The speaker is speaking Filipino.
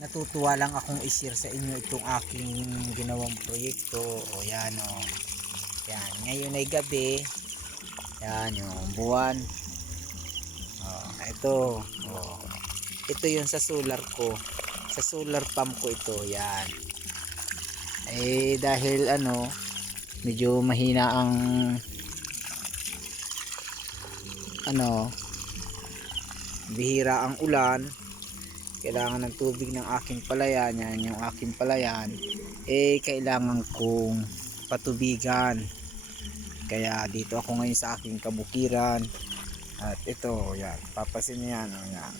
natutuwa lang akong i-share sa inyo itong aking ginawang proyekto. O yan o. Yan. Ngayon ay gabi. Yan yung buwan. O, ito. O, ito yung sa solar ko. Sa solar pump ko ito. Yan. Eh dahil medyo mahina ang bihira ang ulan, kailangan ng tubig ng aking palayan. Yan yung aking palayan, kailangan kong patubigan, kaya dito ako ngayon sa aking kabukiran. At ito, yan, papasin niyo yan, yan.